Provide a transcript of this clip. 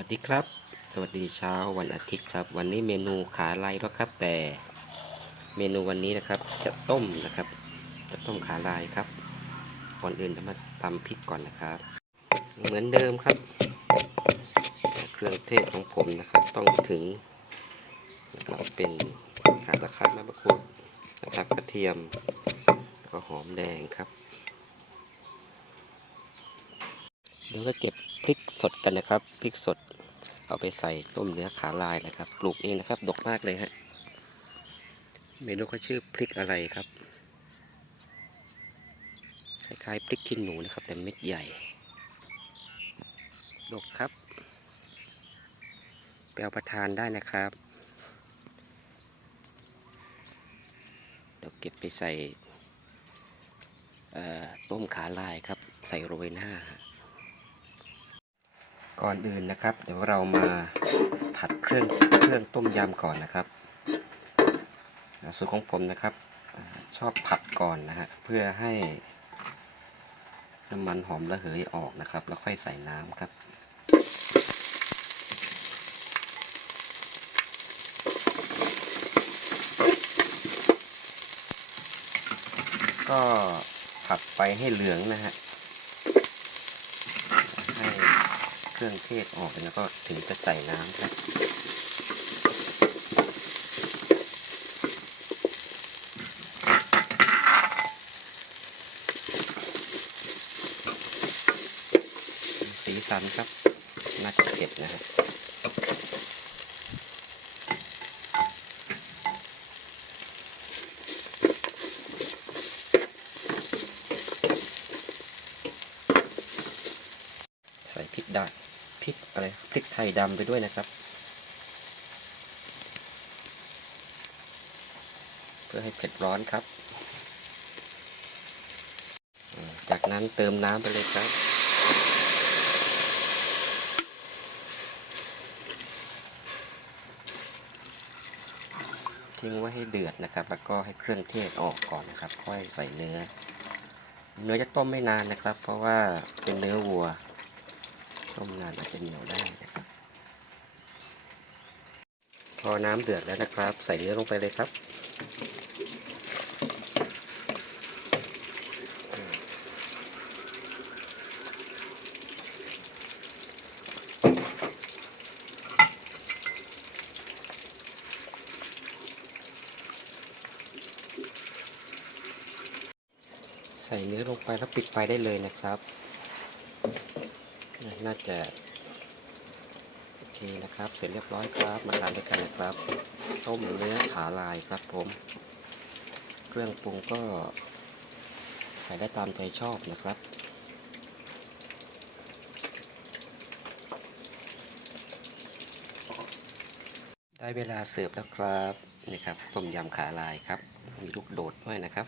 วัสดีครับ สวัสดีเช้าวันอาทิตย์ครับ วันนี้เมนูขาลายแล้วครับ แต่เมนูวันนี้นะครับ จะต้มนะครับ จะต้มขาลายครับ ก่อนอื่นจะมาตำพริกก่อนนะครับ เหมือนเดิมครับ เครื่องเทศของผมนะครับ ต้องถึงนะครับเป็นขาตะไคร้มะกรูดนะครับกระเทียมแล้วก็หอมแดงครับ เดี๋ยวก็เก็บพริกสดกันนะครับพริกสดเอาไปใส่ต้มเนื้อขาลายนะครับ ปลูกเองนะครับ ดกมากเลยฮะ เมนูก็ชื่อพริกอะไรครับ คล้ายๆพริกขี้หนูนะครับ แต่เม็ดใหญ่ ดกครับไปเอาประทานได้นะครับ เดี๋ยวเก็บไปใส่ต้มขาลายครับ ใส่โรยหน้า ก่อนอื่นนะครับ เดี๋ยวเรามาผัดเครื่องเครื่องต้มยำก่อนนะครับสูตรของผมนะครับ ชอบผัดก่อนนะฮะเพื่อให้น้ำมันหอมระเหยออกนะครับ แล้วค่อยใส่น้ำครับก็ผัดไปให้เหลืองนะฮะ ให้ เครื่องเทศออกแล้วก็ถึงจะใส่น้ำครับสีสันครับ น่าจะเผ็ดนะฮะใส่พริกดา พริกอะไรพริกไทยดำไปด้วยนะครับ เพื่อให้เผ็ดร้อนครับ จากนั้นเติมน้ำไปเลยครับ ทิ้งไว้ให้เดือดนะครับ แล้วก็ให้เครื่องเทศออกก่อนนะครับ ค่อยใส่เนื้อ เนื้อจะต้มไม่นานนะครับ เพราะว่าเป็นเนื้อวัว ต้มนานอาจจะเหนียวได้นะครับ พอน้ำเดือดแล้วนะครับ ใส่เนื้อลงไปเลยครับใส่เนื้อลงไปแล้วปิดไฟได้เลยนะครับ น่าจะโอเคนะครับ เสร็จเรียบร้อยครับ มาทานด้วยกันนะครับ ต้มเนื้อขาลายครับผม เครื่องปรุงก็ใส่ได้ตามใจชอบนะครับได้เวลาเสิร์ฟแล้วครับนี่ครับต้มยำขาลายครับ มีลูกโดดด้วยนะครับ